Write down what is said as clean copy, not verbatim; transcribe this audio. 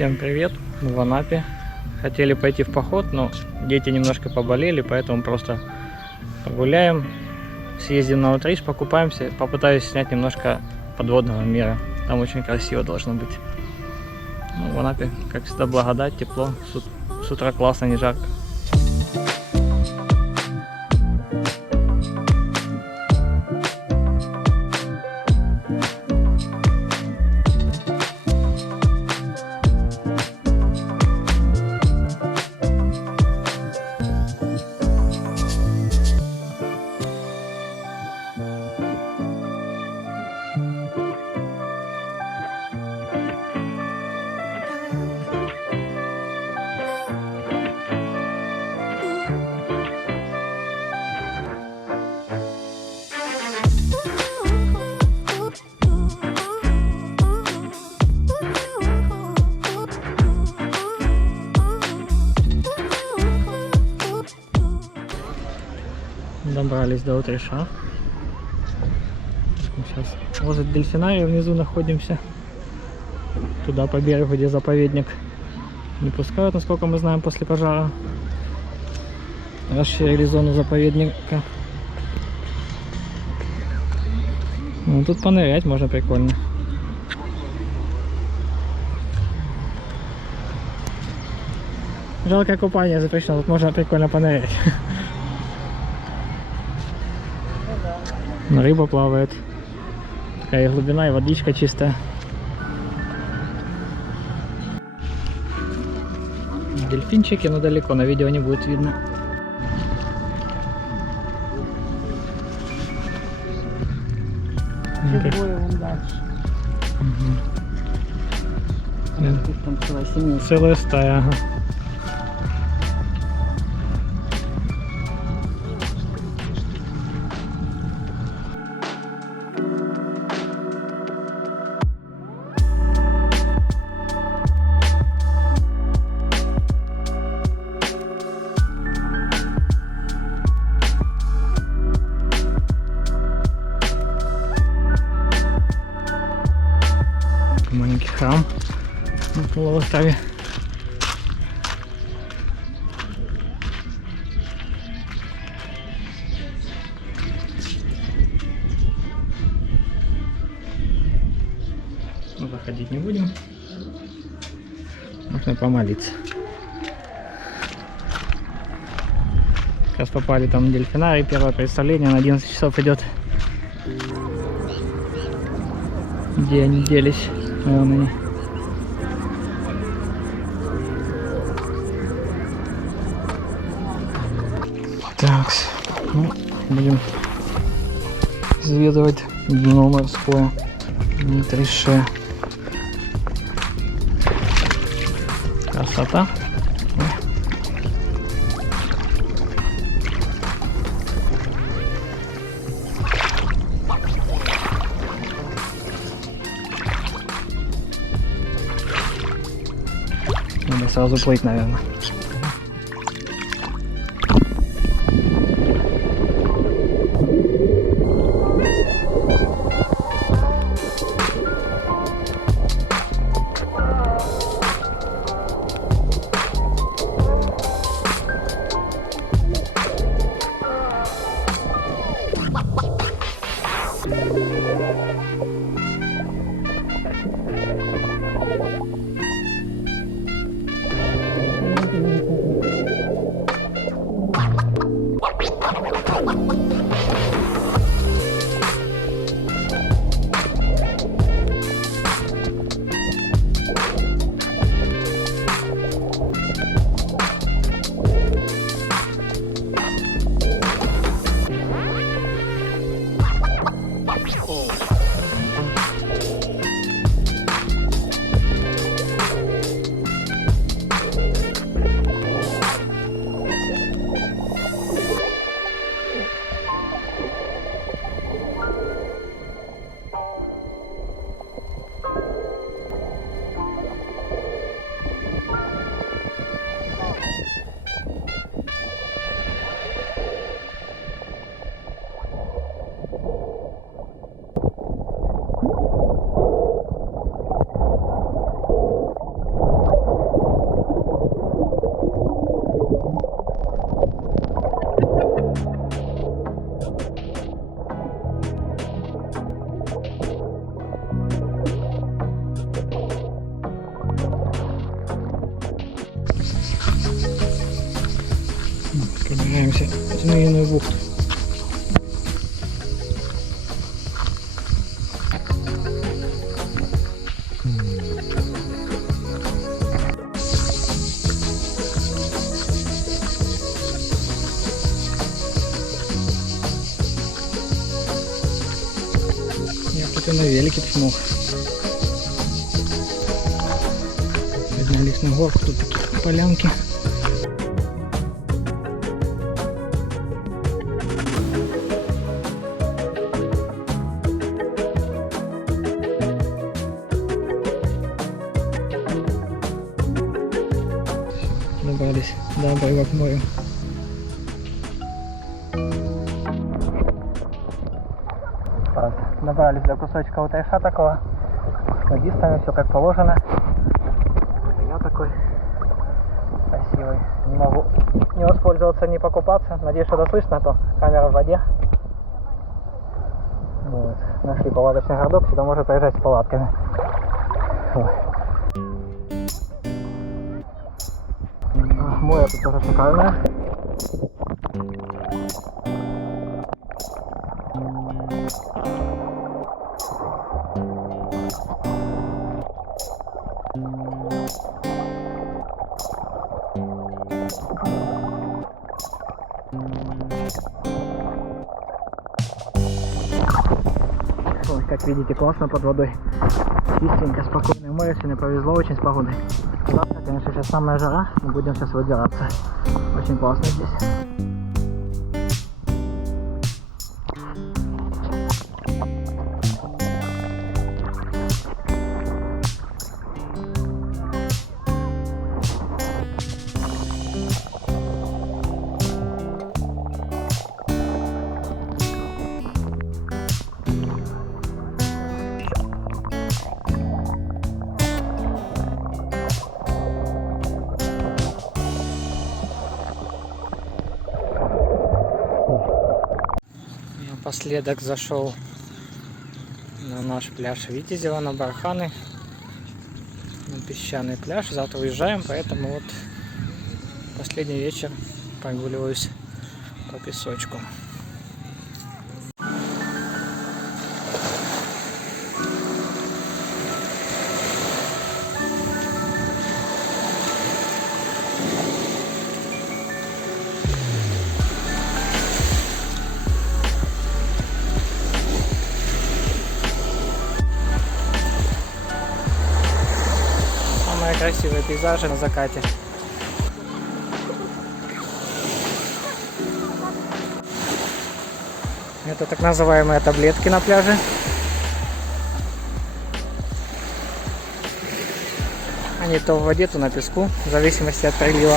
Всем привет! Мы в Анапе. Хотели пойти в поход, но дети немножко поболели, поэтому просто погуляем, съездим на Утриш, покупаемся. Попытаюсь снять немножко подводного мира. Там очень красиво должно быть. Ну, в Анапе, как всегда, благодать, тепло. С утра классно, не жарко. Добрались до Утриша. Сейчас возле дельфинария внизу находимся. Туда по берегу, где заповедник, не пускают, насколько мы знаем, после пожара. Расширили зону заповедника. Ну, тут понырять можно прикольно. Жалко, купание запрещено, тут можно прикольно понырять. Рыба плавает. Такая глубина и водичка чистая. Дельфинчики, но далеко, на видео не будет видно. Вон дальше. Там целая семейка. Целая стая, ага. Маленький храм на полуострове. Заходить не будем. Можно помолиться. Сейчас попали там в дельфинарий. Первое представление на 11 часов идет. Где они делись? Вон они. Так, ну, будем изведывать дно морское в Утрише. Красота. Надо сразу плыть, наверное. Поднимаемся в Змеиную бухту. Я тут и на велике смог. Поднялись на горку, тут такие полянки. Добрались до обрыва к морю. Добрались до кусочка утриша такого. С нудистами, все как положено. Я такой красивый. Не могу не воспользоваться, не покупаться. Надеюсь, что это слышно, а то камера в воде. Вот. Нашли палаточный городок, сюда можно проезжать с палатками. Ой. Море тут тоже шикарное. Ой, как видите, классно под водой. Чистенько, спокойное море. Сегодня повезло очень с погодой. Завтра, конечно, сейчас самая жара. Мы будем сейчас выдираться. Очень классно здесь. Напоследок зашел на наш пляж Витязево, на барханы, на песчаный пляж. Завтра уезжаем, поэтому вот последний вечер прогуливаюсь по песочку. Красивые пейзажи на закате. Это так называемые таблетки на пляже. Они то в воде, то на песку, в зависимости от прилива.